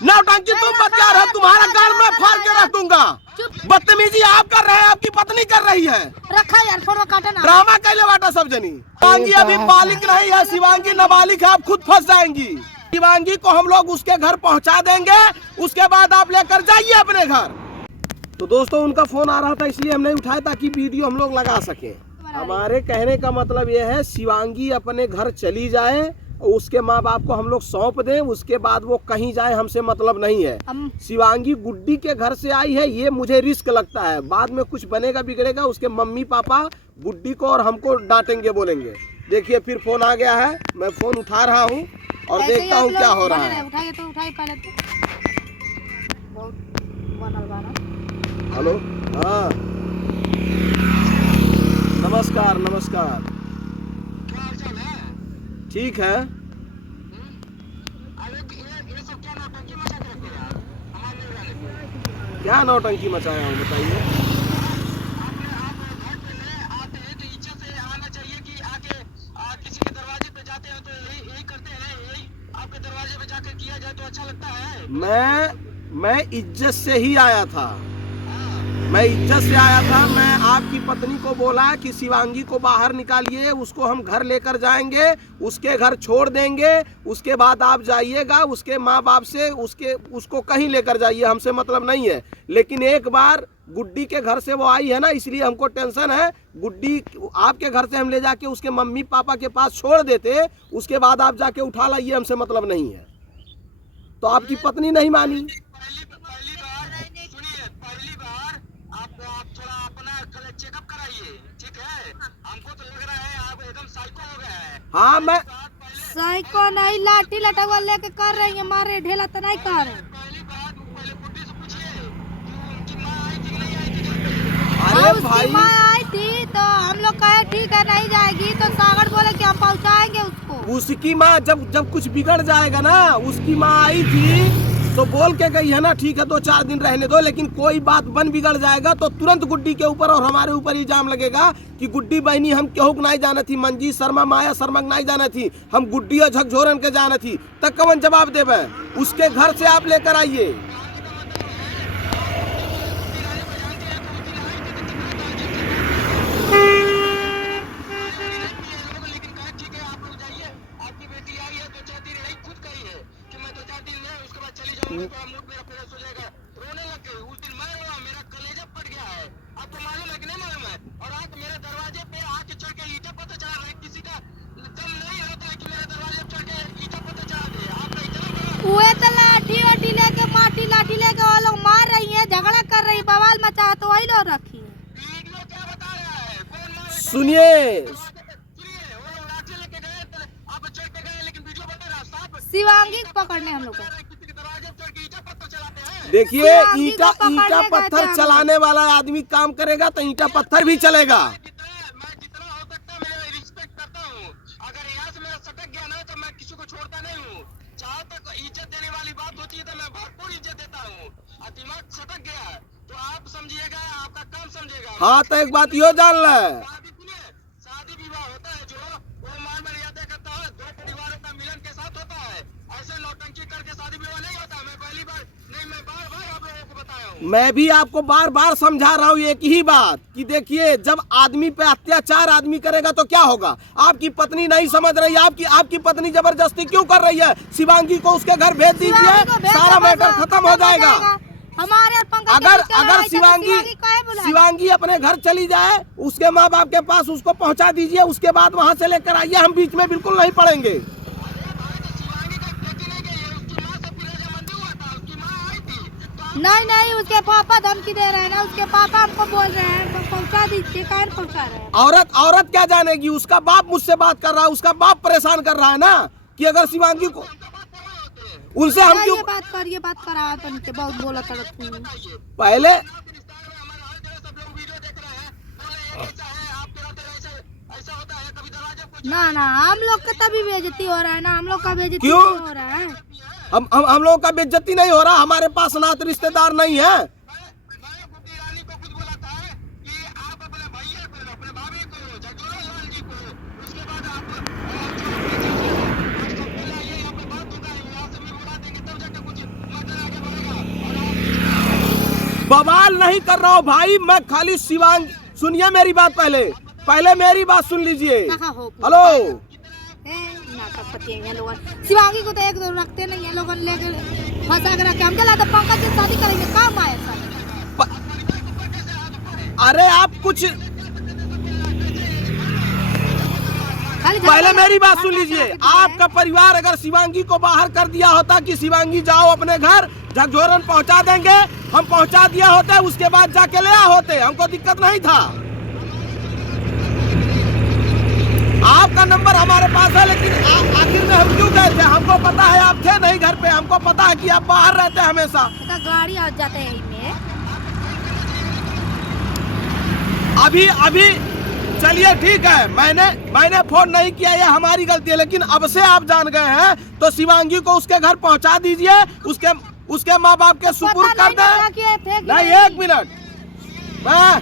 नौटंकी तुम मत कर रहे हो, तुम्हारा गाल मैं फाड़ के रख दूंगा। बदतमीजी आप कर रहे हैं, आपकी पत्नी कर रही है। रखा यार फोन काटा ना। ड्रामा कैले बाटा सब जनी। शिवांगी अभी बालिक नहीं है, शिवांगी नाबालिग है, आप खुद फंस जाएंगी। शिवांगी को हम लोग उसके घर पहुंचा देंगे, उसके बाद आप लेकर जाइए अपने घर। तो दोस्तों उनका फोन आ रहा था इसलिए हम नहीं उठाया ताकि वीडियो हम लोग लगा सके। हमारे कहने का मतलब यह है शिवांगी अपने घर चली जाए, उसके माँ बाप को हम लोग सौंप दें, उसके बाद वो कहीं जाए हमसे मतलब नहीं है। शिवांगी गुड्डी के घर से आई है, ये मुझे रिस्क लगता है, बाद में कुछ बनेगा बिगड़ेगा उसके मम्मी पापा गुड्डी को और हमको डांटेंगे बोलेंगे। देखिए फिर फोन आ गया है, मैं फोन उठा रहा हूँ और देखता हूँ क्या हो रहा है। हेलो, हाँ नमस्कार नमस्कार, ठीक है। क्या नौटंकी मचाया हूँ बताइए। किसी के दरवाजे पे जाते हैं तो यही करते हैं, यही आपके दरवाजे पे जाकर किया जाए तो अच्छा लगता है। मैं इज्जत से ही आया था, मैं इज्जत से आया था। मैं आपकी पत्नी को बोला कि शिवांगी को बाहर निकालिए, उसको हम घर लेकर जाएंगे, उसके घर छोड़ देंगे, उसके बाद आप जाइएगा उसके माँ बाप से उसको कहीं लेकर जाइए, हमसे मतलब नहीं है। लेकिन एक बार गुड्डी के घर से वो आई है ना, इसलिए हमको टेंशन है। गुड्डी आपके घर से हम ले जाके उसके मम्मी पापा के पास छोड़ देते, उसके बाद आप जाके उठा लाइए, हमसे मतलब नहीं है। तो आपकी पत्नी नहीं मानी। आप थोड़ा अपना चेकअप कराइए, ठीक है। हमको तो लग रहा है आप एकदम साइको हो गए हैं। हाँ मैं साइको नहीं, लाठी लटवा लेके कर रही है, मारे ढेला तो नहीं कर। पहली बात पहले गुड्डी से पूछिए कि उनकी माँ आई थी कि नहीं आई थी। अरे भाई माँ आई थी तो हम लोग कहे ठीक है नहीं जाएगी, तो सागर बोले कि हम पहुँचाएंगे उसको। उसकी माँ जब कुछ बिगड़ जाएगा ना, उसकी माँ आई थी तो बोल के गई है ना, ठीक है 2-4 दिन रहने दो, लेकिन कोई बात बन बिगड़ जाएगा तो तुरंत गुड्डी के ऊपर और हमारे ऊपर इल्जाम लगेगा कि गुड्डी बहनी हम केहू नहीं जाना थी, मंजी शर्मा माया शर्मा नहीं जाना थी, हम गुड्डी और झकझोरन के जाना थी। तक कवन जवाब देवे, उसके घर से आप लेकर आइए। मेरा फ्रेश हो जाएगा, रोने लग गई। उस दिन मैं रोआ, मेरा कलेजा फट गया है। आपको मालूम है कि नहीं मालूम है। और आज मेरे दरवाजे पे आके चढ़ के ईंटा पत्थर चढ़ा रहे, किसी का दम नहीं होता है कि मेरे दरवाजे पे चढ़ के ईंटा पत्थर चढ़ा दे। आपका इतना बड़ा वो तो लाठी वाठी लेके माटी लाठी लेके वो लोग मार रही है, झगड़ा कर रही, बवाल मचा, तो वही लोग रखी है। वीडियो क्या बता रहा है, कौन मार रहा है? सुनिए वो लोग लाठी लेके गए, आप चढ़ के गए, लेकिन वीडियो बता रहा साफ शिवांगी को पकड़ने हम लोग को। किसी के दरवाजे पे चढ़ के ईंटा पत्थर चलाते हैं। देखिए, शिवांगी ईंटा को पकड़ने ईंटा गए पत्थर थे चलाने वाला आदमी काम करेगा तो ईंटा पत्थर भी चलेगा। मैं जितना हो सकता है मैं रिस्पेक्ट करता हूँ। अगर यहाँ से मेरा सटक गया ना तो मैं किसी को छोड़ता नहीं हूँ। जहाँ तक इज्जत देने वाली बात होती है तो मैं भरपूर इज्जत देता हूँ। और दिमाग सटक गया तो आप समझिएगा, आपका काम समझिएगा। हाँ तो एक बात यो जान ले, शादी विवाह होता है जो वो मान मर्यादा करता है, दो परिवारों का मिलन के साथ होता है। ऐसे नौटंकी करके शादी विवाह नहीं होता। मैं पहली बार नहीं, मैं बार बार आप लोगों को बताया हूँ। मैं भी आपको बार बार समझा रहा हूँ एक ही बात कि देखिए, जब आदमी पे अत्याचार आदमी करेगा तो क्या होगा। आपकी पत्नी नहीं समझ रही, आपकी पत्नी जबरदस्ती क्यों कर रही है। शिवांगी को उसके घर भेज दीजिए, सारा मैटर खत्म हो जाएगा। हमारे अगर शिवांगी अपने घर चली जाए, उसके माँ बाप के पास उसको पहुंचा दीजिए, उसके बाद वहां से लेकर आइए, हम बीच में बिल्कुल नहीं पड़ेंगे। नहीं, उसके पापा धमकी दे रहे हैं ना, उसके पापा हमको बोल रहे हैं तो पहुंचा दीजिए, कहाँ पहुंचा रहे हैं। औरत क्या जानेगी, उसका बाप मुझसे बात कर रहा है, उसका बाप परेशान कर रहा है ना कि अगर शिवांगी को उनसे हम क्यों बात करा बहुत बोला पहले ना हम लोग का तभी बेइज्जती हो रहा है ना, हम लोग का बेइज्जती क्यों हो रहा है। हम लोगों का बेइज्जती नहीं हो रहा, हमारे पास नात रिश्तेदार नहीं है। बवाल नहीं कर रहा हूँ भाई, मैं खाली शिवांगी, सुनिए मेरी बात, पहले मेरी बात सुन लीजिए। हेलो, शिवांगी को तो एक दो रखते नहीं है लोगों लेकर फंसा कर रखे। हम क्या लाते पंकज से शादी करेंगे, काम आया सर। अरे आप कुछ पहले मेरी बात सुन लीजिए। आपका परिवार अगर शिवांगी को बाहर कर दिया होता कि शिवांगी जाओ अपने घर, झकझोरन पहुंचा देंगे, हम पहुंचा दिया होते, उसके बाद जाके ले होते, हमको दिक्कत नहीं था। आपका नंबर हमारे पास है, लेकिन आखिर में हम क्यों गए थे? हमको पता है आप थे नहीं घर पे, हमको पता है कि आप बाहर रहते हैं हमेशा। गाड़ी आ जाते हैं में। अभी चलिए ठीक है, मैंने फोन नहीं किया, ये हमारी गलती है, लेकिन अब से आप जान गए हैं तो शिवांगी को उसके घर पहुंचा दीजिए, उसके माँ बाप के सुपुर्द कर दे। नहीं, एक मिनट, मैं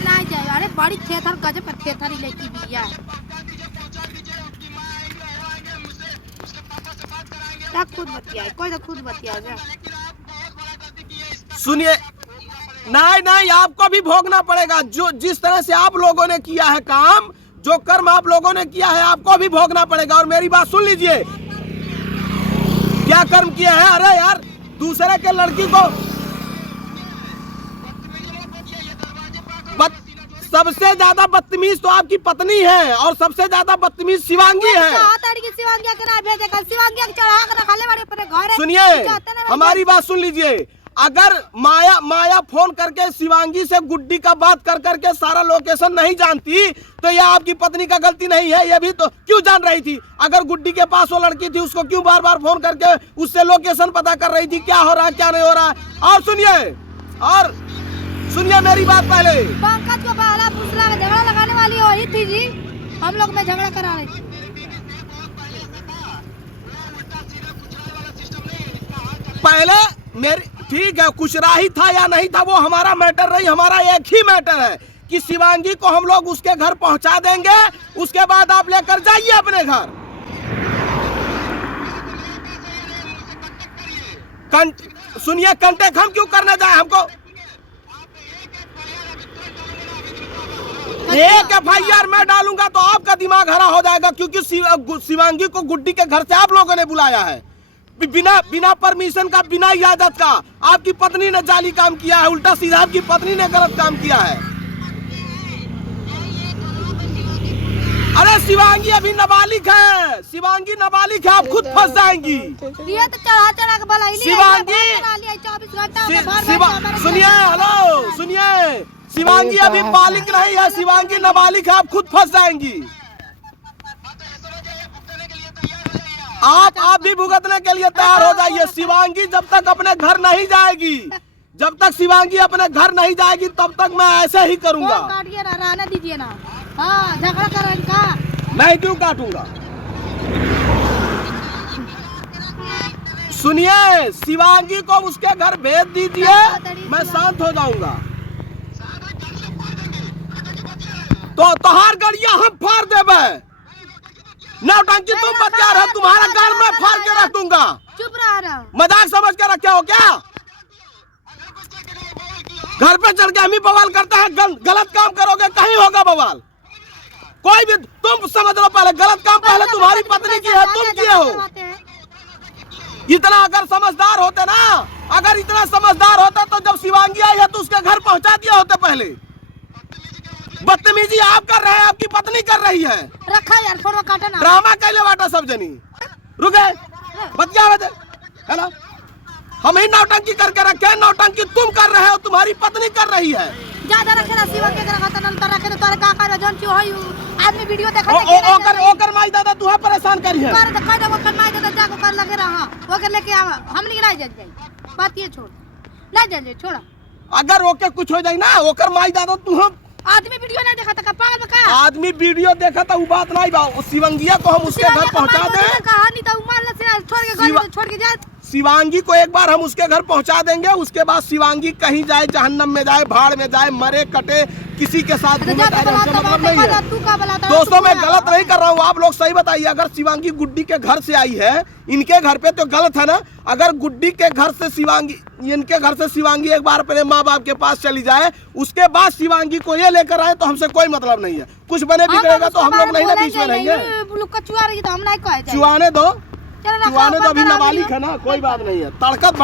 नहीं जाए। अरे बड़ी थेथर गजब पर थेथर ही लेके दिया है। खुद बतियाए, कोई तो खुद बतियाए। सुनिए, नहीं, आपको भी भोगना पड़ेगा। जो जिस तरह से आप लोगों ने किया है काम, जो कर्म आप लोगों ने किया है, आपको भी भोगना पड़ेगा। और मेरी बात सुन लीजिए, क्या कर्म किया है? अरे यार, दूसरे के लड़की को सबसे ज्यादा बदतमीज तो आपकी पत्नी है और सबसे ज्यादा बदतमीज शिवांगी है। सुनिए, हमारी बात सुन लीजिए। अगर माया फोन करके शिवांगी से गुड्डी का बात कर करके सारा लोकेशन नहीं जानती तो यह आपकी पत्नी का गलती नहीं है। ये भी तो क्यों जान रही थी? अगर गुड्डी के पास वो लड़की थी, उसको क्यों बार बार फोन करके उससे लोकेशन पता कर रही थी, क्या हो रहा है क्या नहीं हो रहा है। और सुनिए मेरी बात, पहले पंकज को पहला दूसरा में झगड़ा लगाने वाली वही थी जी, हम लोग में झगड़ा करा रही थी। पहले मेरी ठीक है, कुचराही था या नहीं था वो हमारा मैटर नहीं, हमारा एक ही मैटर है कि शिवांगी को हम लोग उसके घर पहुंचा देंगे, उसके बाद आप लेकर जाइए अपने घर। सुनिए, कंटेक्ट हम क्यों करने जाए? हमको एक FIR मैं डालूंगा तो आपका दिमाग हरा हो जाएगा, क्योंकि शिवांगी को गुड्डी के घर से आप लोगों ने बुलाया है, बिना परमिशन का, बिना इजाजत का। आपकी पत्नी ने जाली काम किया है, उल्टा सीधा आपकी पत्नी ने गलत काम किया है। अरे शिवांगी अभी नाबालिग है, शिवांगी नाबालिग है, आप खुद फंस जाएंगी। ये तो चढ़ा के भलाई शिवांगी, सुनिए, हेलो सुनिए, शिवांगी अभी बालिग नहीं है, शिवांगी नाबालिग है, आप खुद फंस जाएंगी। आप भी भुगतने के लिए तैयार हो जाइए। शिवांगी जब तक अपने घर नहीं जाएगी, जब तक शिवांगी अपने घर नहीं जाएगी, तब तक मैं ऐसे ही करूंगा। रहने दीजिए ना, हाँ, झगड़ा करेंगे का? मैं क्यों काटूंगा? सुनिए, शिवांगी को उसके घर भेज दीजिए, मैं शांत हो जाऊंगा। तो तोहार गड़िया हम फाड़ देबे, नौटंकी तुम बतिया रहे, तुम्हारा घर मैं फाड़ के रख दूंगा। चुप रहा, मजाक समझ के रखे हो क्या? घर पे चढ़ के हम ही बवाल करते हैं, गलत काम करोगे कहीं होगा बवाल। कोई भी तुम समझ लो, पहले गलत काम पहले तुम्हारी पत्नी की है, तुम किए हो। इतना अगर समझदार होते ना, अगर इतना समझदार होता तो जब शिवांगी आई है तो उसके घर पहुंचा दिया होते पहले। बदतमीजी आप कर रहे हैं, आपकी पत्नी कर रही है। रखा यार, फोन काटा ना, ड्रामा कैले बाटा सब जनी। रुके, बतिया है ना, हम ही नौटंकी करके रखे, नौटंकी तुम कर रहे हो, तुम्हारी पत्नी कर रही है। ज्यादा रखे ना, शिवांगी के रखा ना, तो रखे तो तोरे का कर जन क्यों होई? आदमी वीडियो देखत ओकर माई दादा तुहा परेशान करी है। कर दे ओकर माई दादा जाको कर लगे रहा, ओकर लेके आवा, हम नहीं जाए जाई, बात ये छोड़, नहीं जाए छोड़ा। अगर ओके कुछ हो जाए ना, ओकर माई दादा तुहा आदमी वीडियो नहीं देखा था, पागल का? आदमी वीडियो देखा था, वो बात नहीं बा। शिवंगिया को हम उसके घर पहुंचा दें, कहानी तो उमर छोड़ के जा। शिवांगी को एक बार हम उसके घर पहुंचा देंगे, उसके बाद शिवांगी कहीं जाए, जहन्नम में जाए, भाड़ में जाए, मरे कटे, किसी के साथ तो घूमे जब तारे हमसे बुलाता मतलब नहीं बात है। तू का बुलाता दोस्तों मैं गलत नहीं कर रहा हूँ, आप लोग सही बताइए। अगर शिवांगी गुड्डी के घर से आई है, इनके घर पे तो गलत है ना। अगर गुड्डी के घर से शिवांगी, इनके घर से शिवांगी एक बार अपने माँ बाप के पास चली जाए, उसके बाद शिवांगी को ये लेकर आए, तो हमसे कोई मतलब नहीं है। कुछ बने बिगड़ेगा तो हम लोग नहीं ना बीच में रहेंगे। चुआ रही तो हम नहीं कहे चुआने दो, चलो चुआने दो, अभी नाबालिग है ना, कोई बात नहीं है। तड़कत